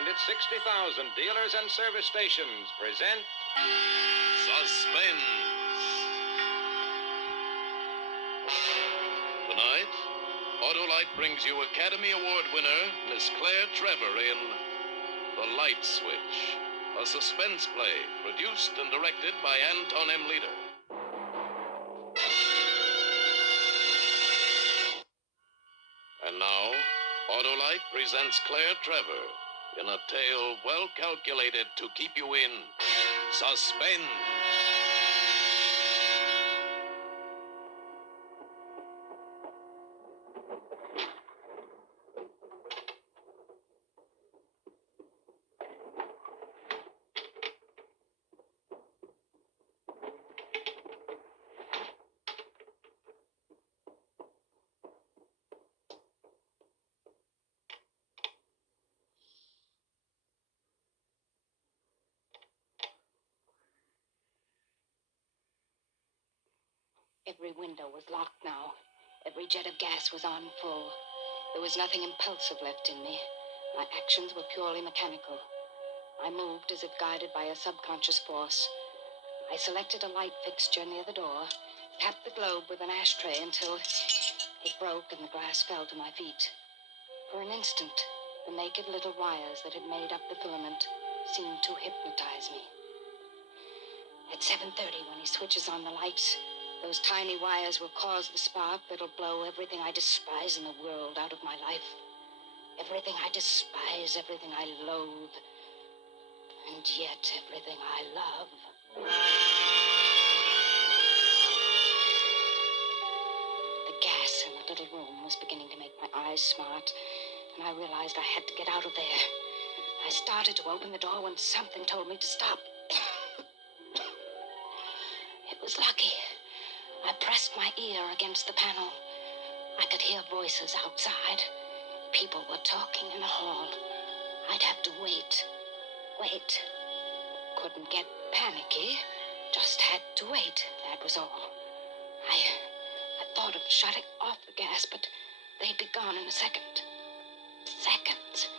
and its 60,000 dealers and service stations present Suspense. Tonight, Autolite brings you Academy Award winner Miss Claire Trevor in The Light Switch, a suspense play produced and directed by Anton M. Leader. And now, Autolite presents Claire Trevor in a tale well calculated to keep you in suspense. Every window was locked now. Every jet of gas was on full. There was nothing impulsive left in me. My actions were purely mechanical. I moved as if guided by a subconscious force. I selected a light fixture near the door, tapped the globe with an ashtray until it broke and the glass fell to my feet. For an instant, the naked little wires that had made up the filament seemed to hypnotize me. At 7:30, when he switches on the lights, those tiny wires will cause the spark that'll blow everything I despise in the world out of my life. Everything I despise, everything I loathe, and yet everything I love. The gas in the little room was beginning to make my eyes smart, and I realized I had to get out of there. I started to open the door when something told me to stop. It was lucky. I pressed my ear against the panel. I could hear voices outside. People were talking in the hall. I'd have to wait. Couldn't get panicky. Just had to wait. That was all. I thought of shutting off the gas, but they'd be gone in a second. Seconds.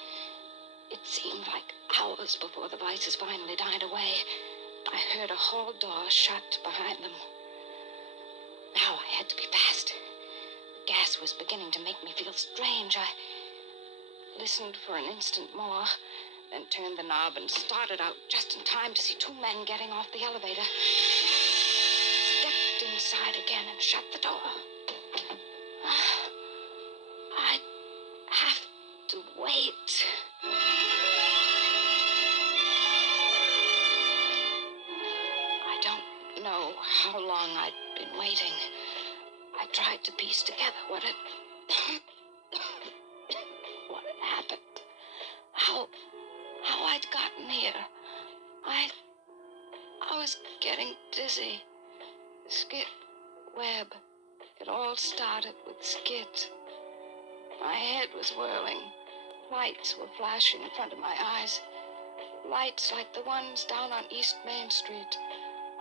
It seemed like hours before the voices finally died away. I heard a hall door shut behind them. Now I had to be fast. The gas was beginning to make me feel strange. I listened for an instant more, then turned the knob and started out just in time to see two men getting off the elevator. Stepped inside again and shut the door. I'd have to wait. I don't know how long I'd been waiting. I tried to piece together what had happened. How I'd gotten here. I was getting dizzy. Skit, Webb. It all started with Skit. My head was whirling. Lights were flashing in front of my eyes. Lights like the ones down on East Main Street,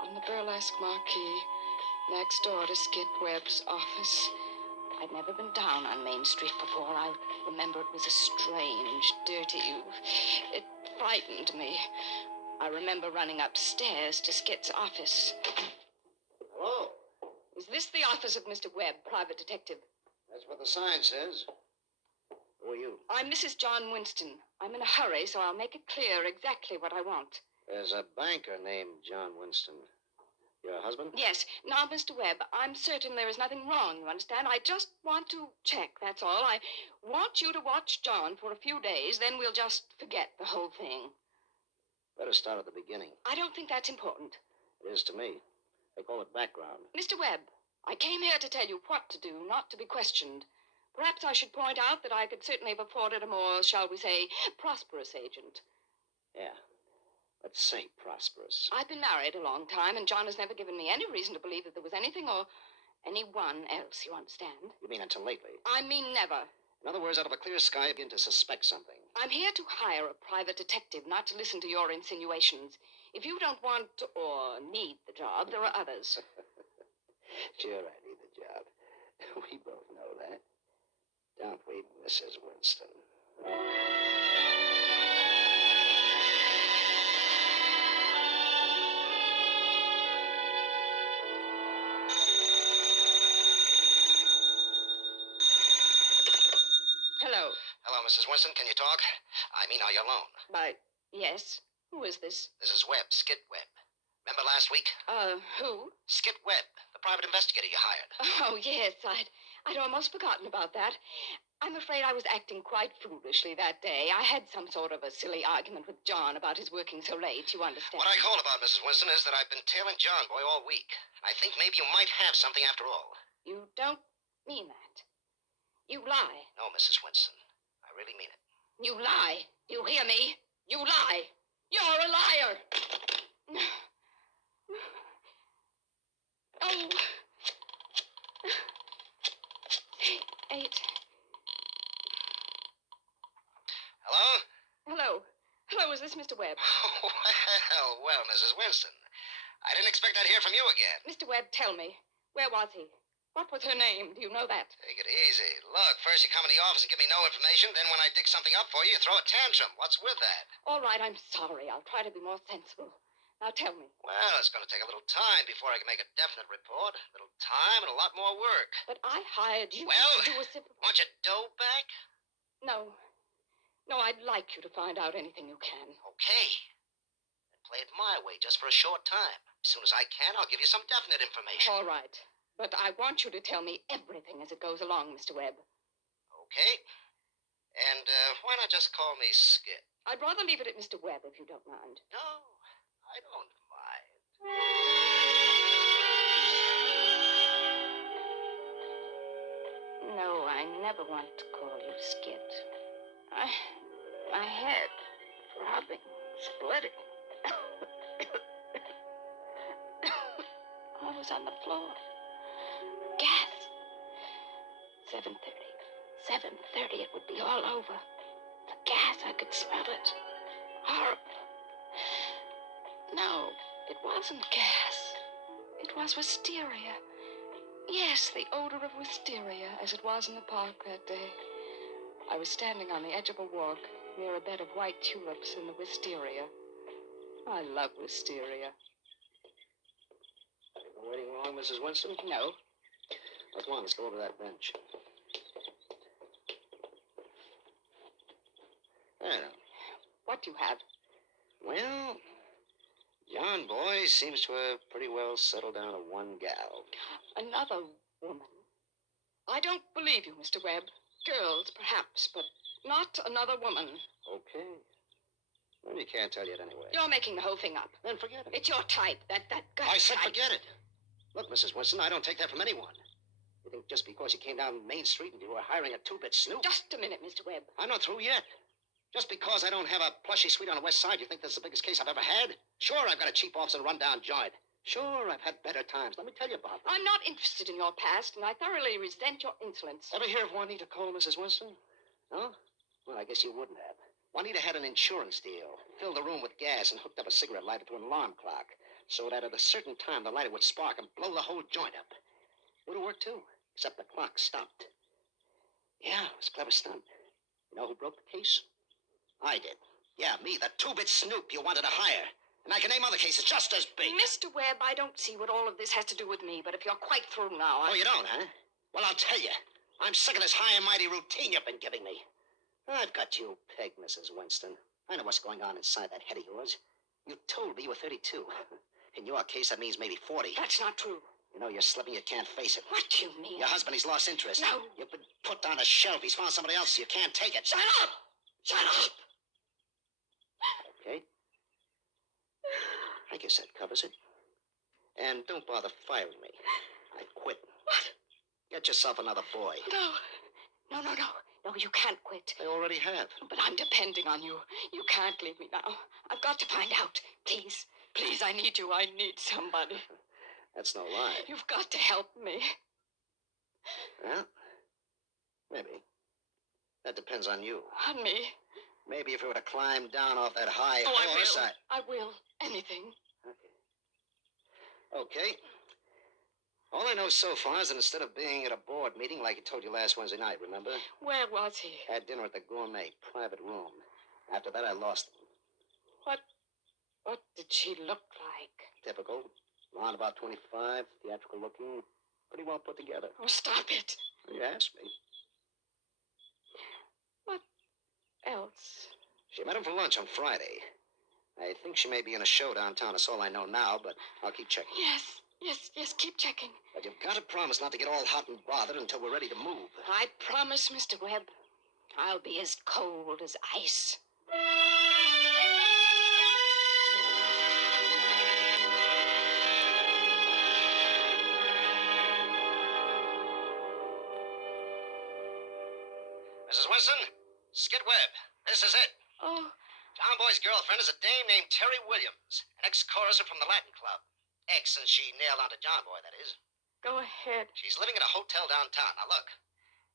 on the burlesque marquee, next door to Skit Webb's office. I'd never been down on Main Street before. I remember it was a strange, dirty... It frightened me. I remember running upstairs to Skit's office. Hello. Is this the office of Mr. Webb, private detective? That's what the sign says. Who are you? I'm Mrs. John Winston. I'm in a hurry, so I'll make it clear exactly what I want. There's a banker named John Winston. Your husband? Yes. Now, Mr. Webb, I'm certain there is nothing wrong, you understand? I just want to check, that's all. I want you to watch John for a few days, then we'll just forget the whole thing. Better start at the beginning. I don't think that's important. It is to me. They call it background. Mr. Webb, I came here to tell you what to do, not to be questioned. Perhaps I should point out that I could certainly have afforded a more, shall we say, prosperous agent. Yeah. Let's say prosperous. I've been married a long time, and John has never given me any reason to believe that there was anything or anyone else, you understand? You mean until lately? I mean never. In other words, out of a clear sky, you begin to suspect something. I'm here to hire a private detective, not to listen to your insinuations. If you don't want or need the job, there are others. Sure, I need the job. We both know that. Don't we, Mrs. Winston? Mrs. Winston, can you talk? I mean, are you alone? Yes. Who is this? This is Webb, Skid Webb. Remember last week? Who? Skid Webb, the private investigator you hired. Oh, yes. I'd almost forgotten about that. I'm afraid I was acting quite foolishly that day. I had some sort of a silly argument with John about his working so late, you understand? What I called about, Mrs. Winston, is that I've been tailing John Boy all week. I think maybe you might have something after all. You don't mean that. You lie. No, Mrs. Winston. I really mean it. You lie. Do you hear me? You lie. You're a liar. Oh. 8. Hello? Hello, is this Mr. Webb? Well, Mrs. Winston. I didn't expect I'd hear from you again. Mr. Webb, tell me. Where was he? What was her name? Do you know that? Take it easy. Look, first you come in the office and give me no information, then when I dig something up for you, you throw a tantrum. What's with that? All right, I'm sorry. I'll try to be more sensible. Now tell me. Well, it's going to take a little time before I can make a definite report. A little time and a lot more work. But I hired you Well, to do a simple... Want your dough back? No. No, I'd like you to find out anything you can. Okay. Then play it my way just for a short time. As soon as I can, I'll give you some definite information. All right. But I want you to tell me everything as it goes along, Mr. Webb. Okay. And why not just call me Skid? I'd rather leave it at Mr. Webb, if you don't mind. No, I don't mind. No, I never want to call you Skid. My head throbbing, splitting. I was on the floor. Gas. 7:30. 7:30, it would be all over. The gas, I could smell it. Horrible. No, it wasn't gas. It was wisteria. Yes, the odor of wisteria, as it was in the park that day. I was standing on the edge of a walk near a bed of white tulips in the wisteria. I love wisteria. Have you been waiting long, Mrs. Winston? No. Well, come on, let's go over that bench. Well, What do you have? well, John Boy seems to have pretty well settled down to one gal. Another woman. I don't believe you, Mr. Webb. Girls, perhaps, but not another woman. Okay. Well, you can't tell yet anyway. You're making the whole thing up. Then forget it. It's your type, that gut I said type. forget it. Look, Mrs. Winston, I don't take that from anyone. You think just because you came down Main Street and you were hiring a two-bit snoop? Just a minute, Mr. Webb. I'm not through yet. Just because I don't have a plushy suite on the west side, you think this is the biggest case I've ever had? Sure, I've got a cheap office and a rundown joint. Sure, I've had better times. Let me tell you about them. I'm not interested in your past, and I thoroughly resent your insolence. Ever hear of Juanita Cole, Mrs. Winston? No? Well, I guess you wouldn't have. Juanita had an insurance deal. Filled the room with gas and hooked up a cigarette lighter to an alarm clock so that at a certain time the lighter would spark and blow the whole joint up. Would have worked, too, except the clock stopped. Yeah, it was a clever stunt. You know who broke the case? I did. Yeah, me, the two-bit snoop you wanted to hire. And I can name other cases just as big. Mr. Webb, I don't see what all of this has to do with me, but if you're quite through now, Oh, you don't, huh? Well, I'll tell you. I'm sick of this high and mighty routine you've been giving me. I've got you pegged, Mrs. Winston. I know what's going on inside that head of yours. You told me you were 32. In your case, that means maybe 40. That's not true. You know you're slipping, you can't face it. What do you mean? Your husband, he's lost interest. No. You've been put on a shelf. He's found somebody else. You can't take it. Shut up! Shut up! Okay. I guess that covers it. And don't bother firing me. I quit. What? Get yourself another boy. No. No, no, no. No, you can't quit. I already have. But I'm depending on you. You can't leave me now. I've got to find out. Please. Please, I need you. I need somebody. That's no lie. You've got to help me. Well, maybe. That depends on you. On me. Maybe if we were to climb down off that high Oh, horse, I will. Anything. Okay. All I know so far is that instead of being at a board meeting like he told you last Wednesday night, remember? Where was he? Had dinner at the gourmet private room. After that, I lost him. What did she look like? Typical. Blonde, about 25, theatrical looking, pretty well put together. Oh, stop it. You asked me. else? She met him for lunch on Friday. I think she may be in a show downtown. That's all I know now, but I'll keep checking. Yes, keep checking. But you've got to promise not to get all hot and bothered until we're ready to move. I promise, Mr. Webb. I'll be as cold as ice. Mrs. Winston, Skid Webb, this is it. Oh, John Boy's girlfriend is a dame named Terry Williams, an ex-choruser from the Latin Club. Ex since she nailed onto John Boy, that is. go ahead. She's living in a hotel downtown. Now, look,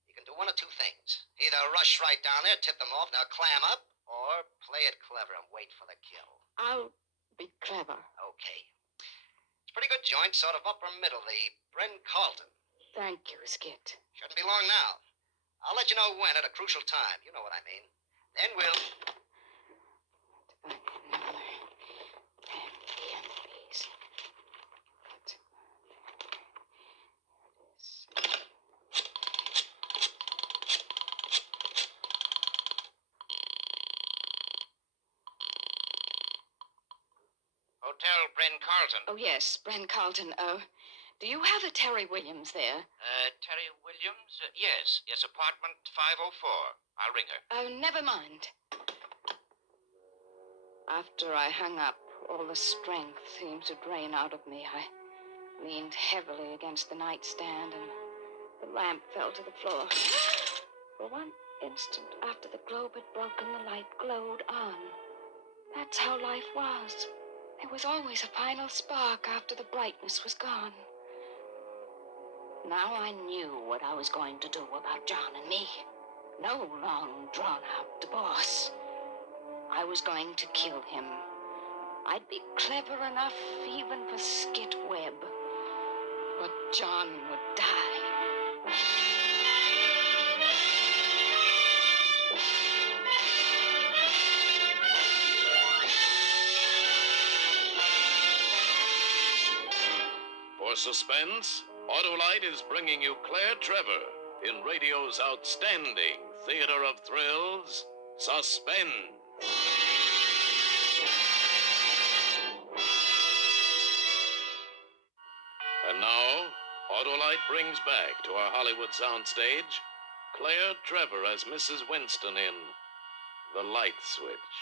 you can do one of two things. Either rush right down there, tip them off, and they'll clam up, or play it clever and wait for the kill. I'll be clever. Okay. It's a pretty good joint, sort of upper middle, the Bren Carlton. Thank you, Skit. Shouldn't be long now. I'll let you know when at a crucial time. You know what I mean. Then we'll... Hotel Bryn Carlton. Oh, yes, Bren Carlton. Do you have a Terry Williams there? Terry Williams? Yes, apartment 504. I'll ring her. Never mind. After I hung up, all the strength seemed to drain out of me. I leaned heavily against the nightstand, and the lamp fell to the floor. For one instant, after the globe had broken, the light glowed on. That's how life was. There was always a final spark after the brightness was gone. Now I knew what I was going to do about John and me. No long, drawn-out divorce. I was going to kill him. I'd be clever enough even for Skit Webb. But John would die. For Suspense, Autolite is bringing you Claire Trevor in radio's outstanding theater of thrills, Suspense. And now, Autolite brings back to our Hollywood soundstage Claire Trevor as Mrs. Winston in The Light Switch.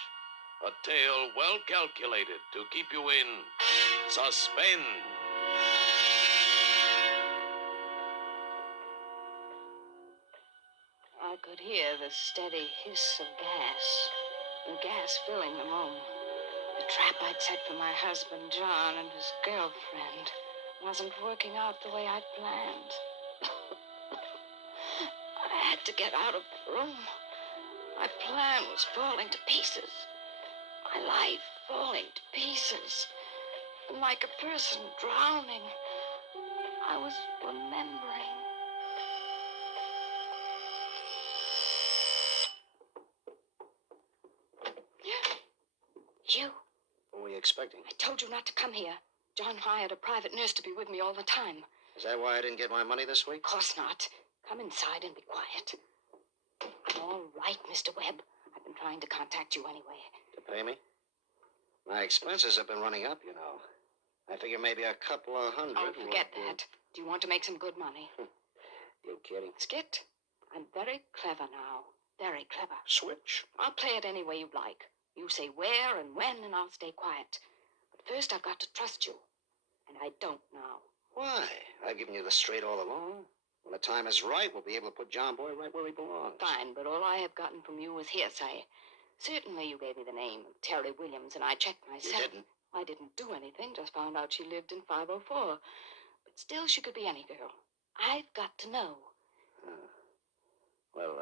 A tale well calculated to keep you in suspense. I could hear the steady hiss of gas, the gas filling the room. The trap I'd set for my husband, John, and his girlfriend wasn't working out the way I'd planned. I had to get out of the room. My plan was falling to pieces. My life falling to pieces. And like a person drowning, I was remembering. You. What were you expecting? I told you not to come here. John hired a private nurse to be with me all the time. Is that why I didn't get my money this week? Of course not. Come inside and be quiet. I'm all right, Mr. Webb. I've been trying to contact you anyway. To pay me? My expenses have been running up, you know. I figure maybe a couple of hundred. Oh, forget that. Do you want to make some good money? You kidding? Skit, I'm very clever now. Very clever. Switch? I'll play it any way you like. You say where and when, and I'll stay quiet. But first, I've got to trust you. And I don't now. Why? I've given you the straight all along. When the time is right, we'll be able to put John Boy right where he belongs. Fine, but all I have gotten from you is hearsay. Certainly you gave me the name of Terry Williams, and I checked myself. You didn't? I didn't do anything, just found out she lived in 504. But still, she could be any girl. I've got to know. Well,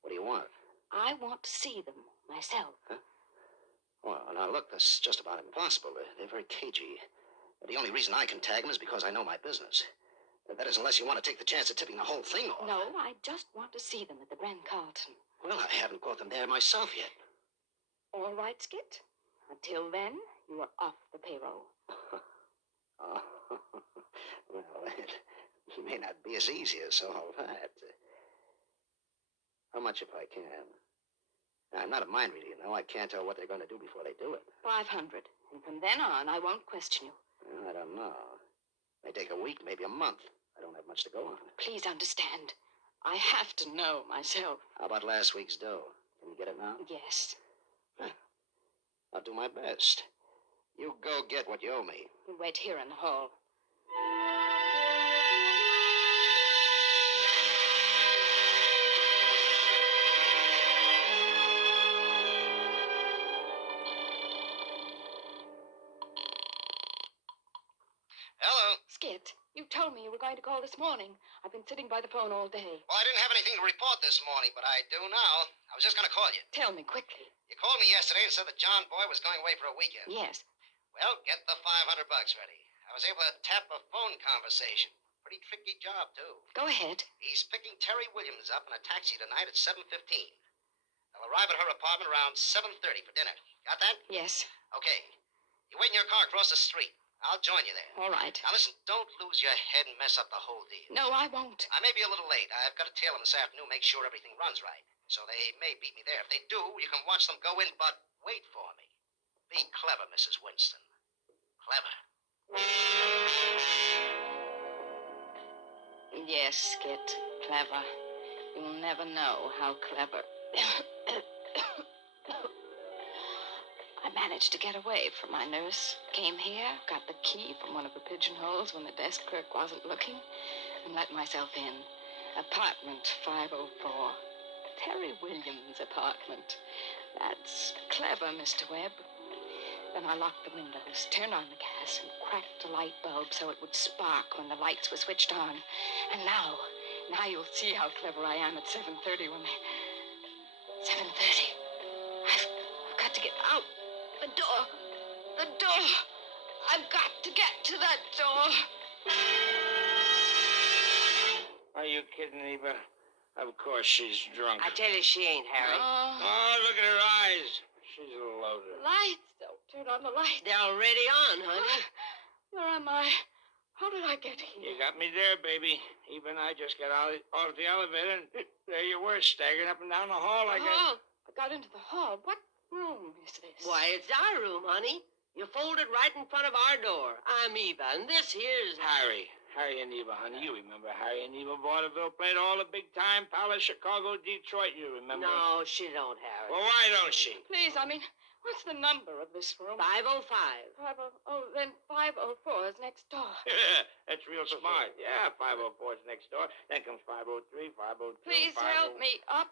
what do you want? I want to see them myself. Huh? Well, now, look, that's just about impossible. They're very cagey. The only reason I can tag them is because I know my business. That is, unless you want to take the chance of tipping the whole thing off. No, I just want to see them at the Bren Carlton. Well, I haven't caught them there myself yet. All right, Skit. Until then, you are off the payroll. Oh, well, it may not be as easy as all that. How much if I can? Not of mine, really, you know. I can't tell what they're going to do before they do it. 500. And from then on, I won't question you. Well, I don't know. May take a week, maybe a month. I don't have much to go on. Please understand. I have to know myself. How about last week's dough? Can you get it now? Yes. I'll do my best. You go get what you owe me. You wait here in the hall. Hello. Skit, you told me you were going to call this morning. I've been sitting by the phone all day. Well, I didn't have anything to report this morning, but I do now. I was just going to call you. Tell me quickly. You called me yesterday and said that John Boy was going away for a weekend. Yes. Well, get the $500 ready. I was able to tap a phone conversation. Pretty tricky job, too. Go ahead. He's picking Terry Williams up in a taxi tonight at 7:15. They'll arrive at her apartment around 7:30 for dinner. Got that? Yes. Okay. You wait in your car across the street. I'll join you there. All right. Now, listen, don't lose your head and mess up the whole deal. No, I won't. I may be a little late. I've got to tail them this afternoon, make sure everything runs right. So they may beat me there. If they do, you can watch them go in, but wait for me. Be clever, Mrs. Winston. Clever. Yes, Skit. Clever. You'll never know how clever. I managed to get away from my nurse. Came here, got the key from one of the pigeonholes when the desk clerk wasn't looking, and let myself in. Apartment 504. Terry Williams' apartment. That's clever, Mr. Webb. Then I locked the windows, turned on the gas, and cracked a light bulb so it would spark when the lights were switched on. And now you'll see how clever I am at 7:30 when they... 7:30. I've got to get out. The door. I've got to get to that door. Are you kidding, Eva? Of course she's drunk. I tell you, she ain't, Harry. Oh, look at her eyes. She's loaded. Lights. Don't turn on the lights. They're already on, honey. Where am I? How did I get here? You got me there, baby. Eva and I just got out of the elevator, and there you were, staggering up and down the hall like I got into the hall. What room is this? Why, it's our room, honey. You folded right in front of our door. I'm Eva, and this here's... Harry and Eva, honey. You remember Harry and Eva vaudeville played all the big-time Palace, Chicago, Detroit, you remember? No, she don't, Harry. Well, why don't she? Please, what's the number of this room? 505. Then 504 is next door. That's real smart. Yeah, 504 is next door. Then comes 503, 502, Please help me up.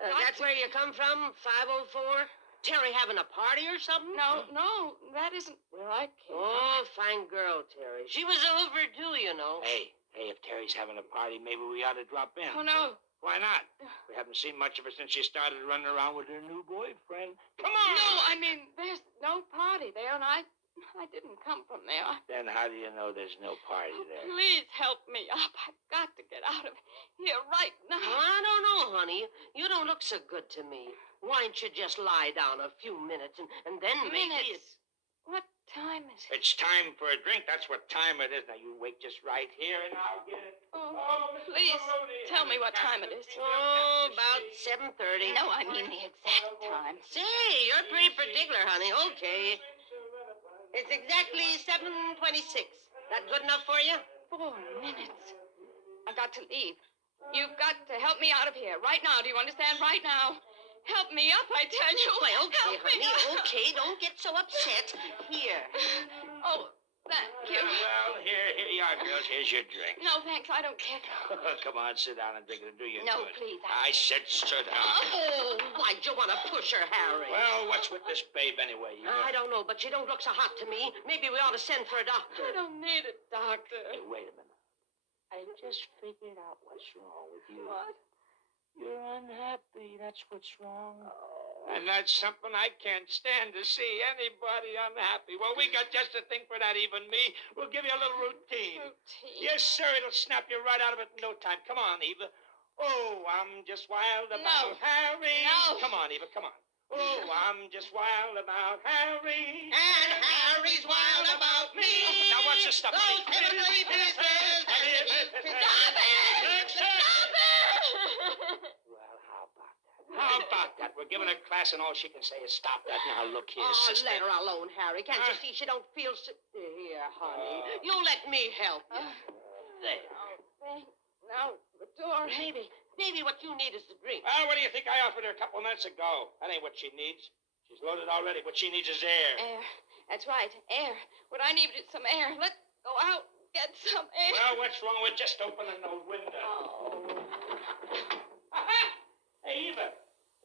That's where you come from, 504? Terry having a party or something? No, that isn't where I came Oh, fine girl, Terry. She was overdue, you know. Hey, if Terry's having a party, maybe we ought to drop in. from. Oh, no. Why not? We haven't seen much of her since she started running around with her new boyfriend. Come on! No, there's no party there, and I didn't come from there. Then how do you know there's no party there? Please help me up. I've got to get out of here right now. Well, I don't know, honey. You don't look so good to me. Why don't you just lie down a few minutes and then maybe... Minutes? What time is it? It's time for a drink. That's what time it is. Now, you wait just right here, and I'll get it. Oh, Mr. please, Maloney. tell me what time it is. Oh, about 7:30. No, I mean the exact time. Say, you're pretty particular, honey. Okay. It's exactly 7:26. That good enough for you? 4 minutes. I got to leave. You've got to help me out of here right now. Do you understand? Right now. Help me up, I tell you. Well, okay, Help me honey. up. Okay, don't get so upset. Here. Oh, thank you. Well, here you are, girls. Here's your drink. No, thanks. I don't care. Come on, sit down and drink it. Do you No, good. please. I said sit down. Oh, why'd you want to push her, Harry? Well, what's with this babe anyway? I don't know, but she don't look so hot to me. Maybe we ought to send for a doctor. I don't need a doctor. Hey, wait a minute. I just figured out what's wrong with you. What? You're unhappy. That's what's wrong. And that's something I can't stand to see. Anybody unhappy. Well, we got just a thing for that, even me. We'll give you a little routine. Routine? Yes, sir. It'll snap you right out of it in no time. Come on, Eva. Oh, I'm just wild about Harry. No. Come on, Eva. Come on. Oh, I'm just wild about Harry. And Harry's wild about me. Now, watch your stuff. Those heavenly pieces. Stop it! Stop it! Well, how about that? How about that? We're giving in her class, and all she can say is, stop that. Now, look here, Oh, sister. let her alone, Harry. Can't you see she don't feel Here, honey. You let me help you. There. Thank. Now, the door. Maybe what you need is the drink. Well, what do you think I offered her a couple of minutes ago? That ain't what she needs. She's loaded already. What she needs is air. Air. That's right, air. What I need is some air. Let's go out, get some air. Well, what's wrong with just opening the window? Oh. Aha! Hey, Eva,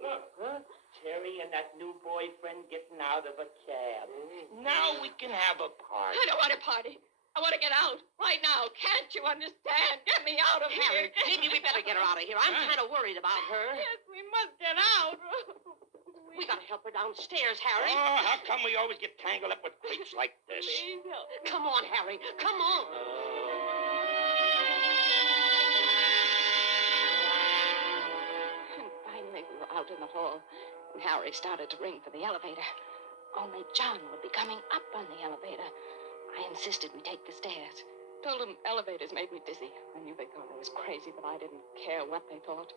look. Huh? Terry and that new boyfriend getting out of a cab. Now we can have a party. I don't want a party. I want to get out right now. Can't you understand? Get me out of Harry, here. maybe we better get her out of here. I'm kind of worried about her. Yes, we must get out. We gotta help her downstairs, Harry. Oh, how come we always get tangled up with creeps like this? Please help me. Come on, Harry. Come on. And finally, we were out in the hall, and Harry started to ring for the elevator. Only John would be coming up on the elevator. I insisted we take the stairs. Told them elevators made me dizzy. I knew they thought I was crazy, but I didn't care what they thought.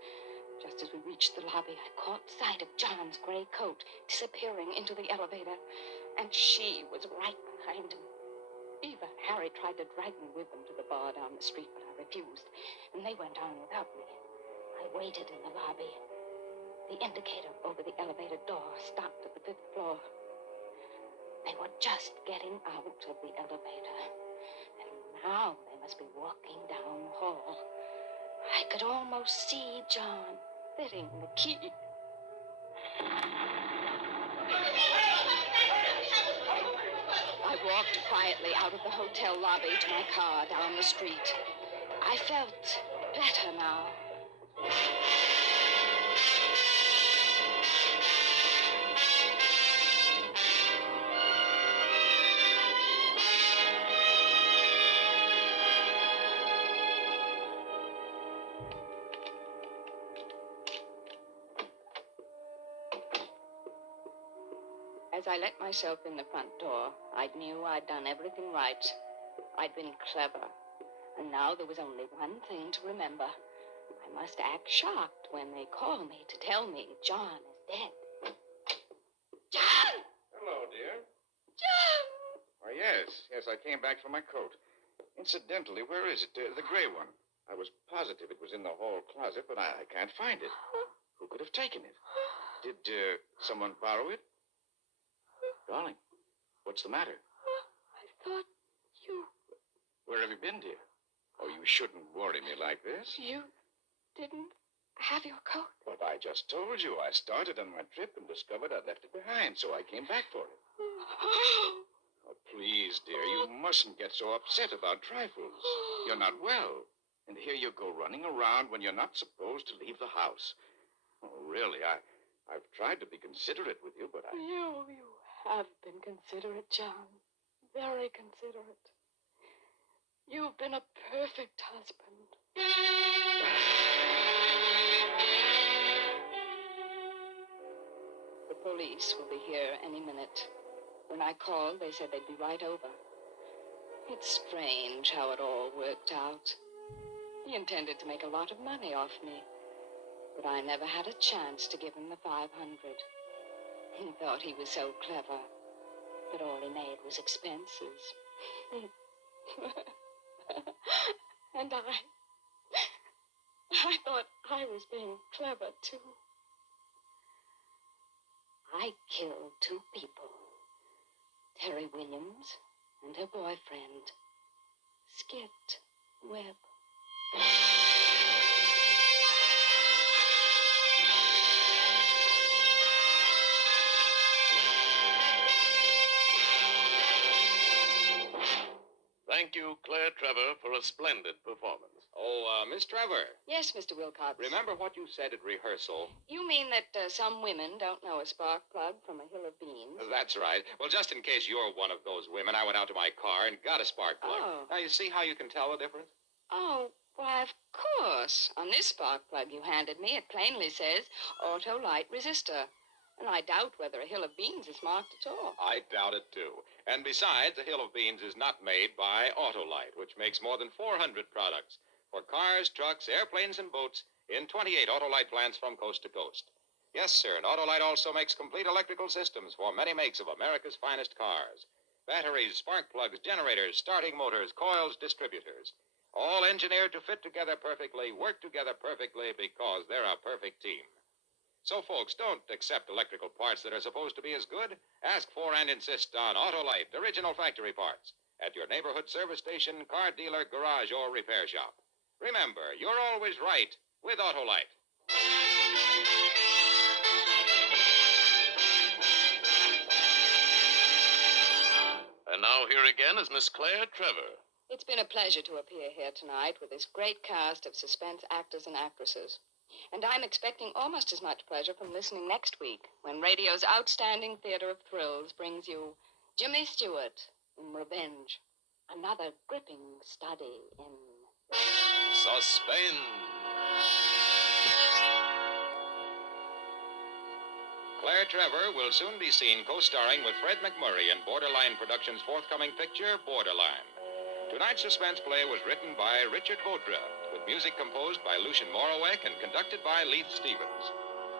Just as we reached the lobby, I caught sight of John's gray coat disappearing into the elevator, and she was right behind him. Eva and Harry tried to drag me with them to the bar down the street, but I refused, and they went on without me. I waited in the lobby. The indicator over the elevator door stopped at the 5th floor. They were just getting out of the elevator, and now they must be walking down the hall. I could almost see John fitting the key. I walked quietly out of the hotel lobby to my car down the street. I felt better now. As I let myself in the front door, I knew I'd done everything right. I'd been clever. And now there was only one thing to remember. I must act shocked when they call me to tell me John is dead. John! Hello, dear. John! Oh, yes, I came back for my coat. Incidentally, where is it? The gray one. I was positive it was in the hall closet, but I can't find it. Who could have taken it? Did someone borrow it? Darling, what's the matter? I thought you... Where have you been, dear? Oh, you shouldn't worry me like this. You didn't have your coat? But I just told you I started on my trip and discovered I'd left it behind, so I came back for it. Oh, please, dear, you mustn't get so upset about trifles. You're not well. And here you go running around when you're not supposed to leave the house. Oh, really, I've tried to be considerate with you, but You have been considerate, John. Very considerate. You've been a perfect husband. The police will be here any minute. When I called, they said they'd be right over. It's strange how it all worked out. He intended to make a lot of money off me, but I never had a chance to give him the 500. He thought he was so clever, but all he made was expenses. And I thought I was being clever, too. I killed 2 people. Terry Williams and her boyfriend, Skit Webb. Thank you, Claire Trevor, for a splendid performance. Oh, Miss Trevor, Yes, Mr. Wilcox. remember what you said at rehearsal? You mean that some women don't know a spark plug from a hill of beans? That's right. Well, just in case you're one of those women, I went out to my car and got a spark plug. Oh. Now, you see how you can tell the difference? Oh, why, of course. On this spark plug you handed me, it plainly says auto light resistor. And I doubt whether a hill of beans is marked at all. I doubt it, too. And besides, the Hill of Beans is not made by Autolite, which makes more than 400 products for cars, trucks, airplanes, and boats in 28 Autolite plants from coast to coast. Yes, sir, and Autolite also makes complete electrical systems for many makes of America's finest cars. Batteries, spark plugs, generators, starting motors, coils, distributors. All engineered to fit together perfectly, work together perfectly because they're a perfect team. So, folks, don't accept electrical parts that are supposed to be as good. Ask for and insist on Autolite, original factory parts, at your neighborhood service station, car dealer, garage, or repair shop. Remember, you're always right with Autolite. And now here again is Miss Claire Trevor. It's been a pleasure to appear here tonight with this great cast of suspense actors and actresses. And I'm expecting almost as much pleasure from listening next week when radio's outstanding theater of thrills brings you Jimmy Stewart in Revenge, another gripping study in Suspense. Claire Trevor will soon be seen co-starring with Fred McMurray in Borderline Productions' forthcoming picture, Borderline. Tonight's suspense play was written by Richard Vodra, with music composed by Lucian Morawek and conducted by Leith Stevens.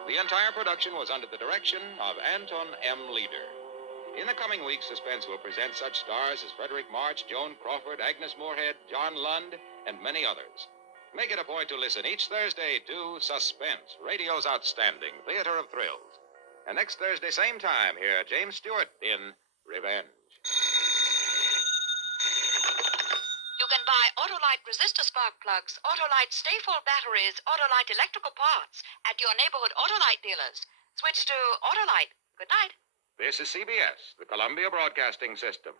The entire production was under the direction of Anton M. Leader. In the coming weeks, Suspense will present such stars as Frederick March, Joan Crawford, Agnes Moorehead, John Lund, and many others. Make it a point to listen each Thursday to Suspense, radio's outstanding theater of thrills. And next Thursday, same time, hear James Stewart in Revenge. You can buy Autolite resistor spark plugs, Autolite stay-full batteries, Autolite electrical parts at your neighborhood Autolite dealers. Switch to Autolite. Good night. This is CBS, the Columbia Broadcasting System.